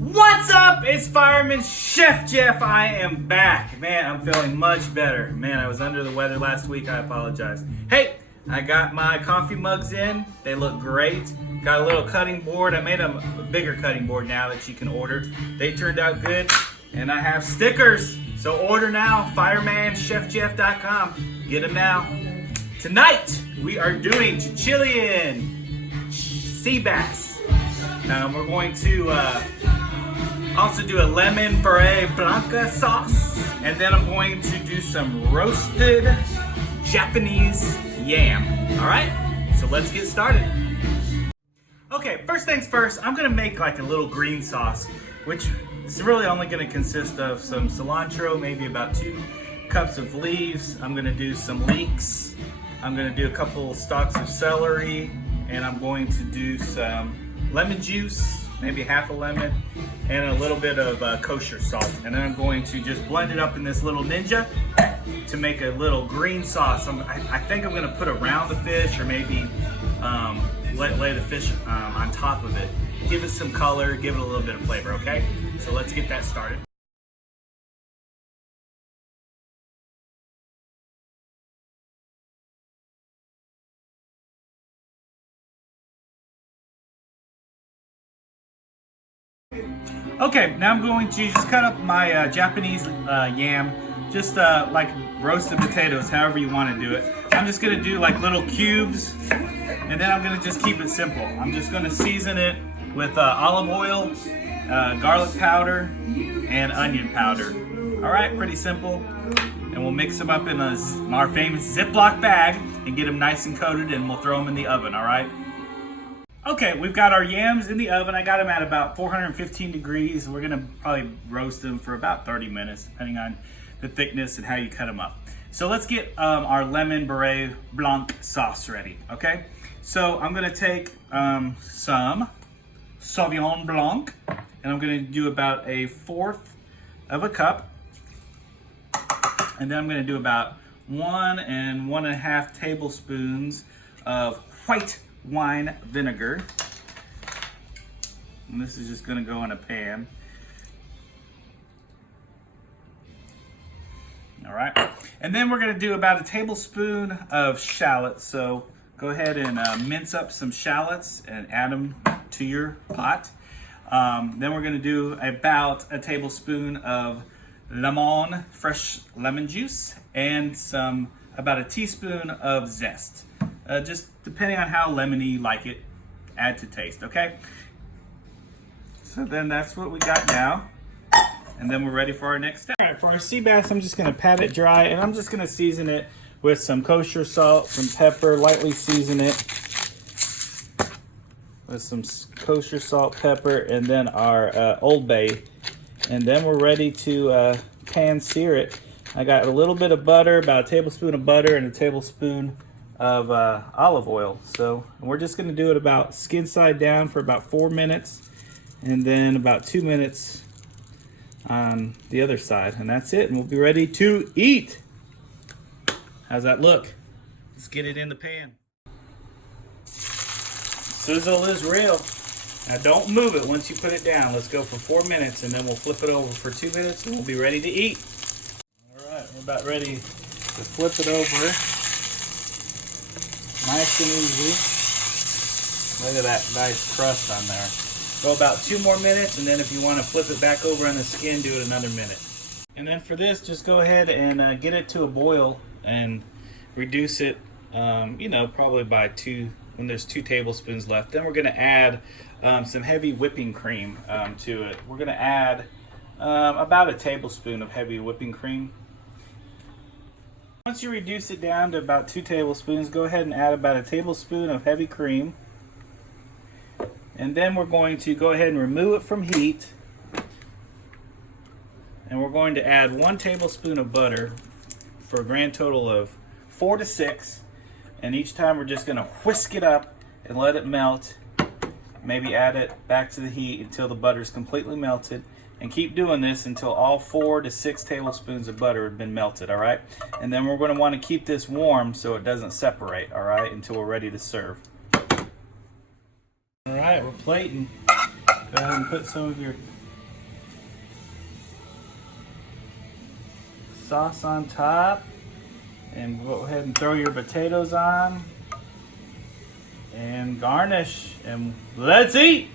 What's up? It's Fireman Chef Geoff. I am back. Man, I'm feeling much better. Man, I was under the weather last week. I apologize. Hey, I got my coffee mugs in. They look great. Got a little cutting board. I made a bigger cutting board now that you can order. They turned out good. And I have stickers. So order now, firemanchefgeoff.com. Get them now. Tonight, we are doing Chilean Sea Bass. We're going to also do a Lemon Buerre Blanc sauce. And then I'm going to do some roasted Japanese yam. All right, so let's get started. Okay, first things first, I'm gonna make like a little green sauce, which is really only gonna consist of some cilantro, maybe about 2 cups of leaves. I'm gonna do some leeks. I'm gonna do a couple stalks of celery, and I'm going to do some lemon juice, maybe half a lemon, and a little bit of kosher salt. And then I'm going to just blend it up in this little Ninja to make a little green sauce. I think I'm gonna put around the fish, or maybe lay the fish on top of it. Give it some color, give it a little bit of flavor, okay? So let's get that started. Okay, now I'm going to just cut up my Japanese yam, just like roasted potatoes, however you want to do it. I'm just going to do like little cubes, and then I'm going to just keep it simple. I'm just going to season it with olive oil, garlic powder, and onion powder. All right, pretty simple. And we'll mix them up in our famous Ziploc bag and get them nice and coated, and we'll throw them in the oven, all right? Okay, we've got our yams in the oven. I got them at about 415 degrees. We're gonna probably roast them for about 30 minutes, depending on the thickness and how you cut them up. So let's get our Lemon Buerre Blanc sauce ready, okay? So I'm gonna take some Sauvignon Blanc, and I'm gonna do about 1/4 of a cup. And then I'm gonna do about 1 and 1.5 tablespoons of white wine vinegar. And this is just going to go in a pan. All right. And then we're going to do about 1 tablespoon of shallots. So go ahead and mince up some shallots and add them to your pot. Then we're going to do about 1 tablespoon of fresh lemon juice, and about 1 teaspoon of zest. Just depending on how lemony you like it, add to taste, okay? So then that's what we got now. And then we're ready for our next step. All right, for our sea bass, I'm just gonna pat it dry, and I'm just gonna season it with some kosher salt, some pepper, lightly season it with some kosher salt, pepper, and then our Old Bay. And then we're ready to pan sear it. I got a little bit of butter, about 1 tablespoon of butter and 1 tablespoon of olive oil. So we're just going to do it about skin side down for about 4 minutes, and then about 2 minutes on the other side, and that's it, and we'll be ready to eat. How's that look? Let's get it in the pan. Sizzle is real. Now don't move it once you put it down. Let's go for 4 minutes, and then we'll flip it over for 2 minutes, and we'll be ready to eat. All right, we're about ready to flip it over. Nice and easy. Look at that nice crust on there. Go about 2 more minutes, and then if you want to flip it back over on the skin, do it another minute. And then for this, just go ahead and get it to a boil and reduce it, probably by 2, when there's 2 tablespoons left. Then we're going to add some heavy whipping cream to it. We're going to add about 1 tablespoon of heavy whipping cream. Once you reduce it down to about 2 tablespoons, go ahead and add about 1 tablespoon of heavy cream. And then we're going to go ahead and remove it from heat. And we're going to add 1 tablespoon of butter for a grand total of 4 to 6. And each time we're just going to whisk it up and let it melt. Maybe add it back to the heat until the butter is completely melted. And keep doing this until all 4 to 6 tablespoons of butter have been melted, all right? And then we're going to want to keep this warm so it doesn't separate, all right, until we're ready to serve. All right, we're plating. Go ahead and put some of your sauce on top. And go ahead and throw your potatoes on. And garnish. And let's eat!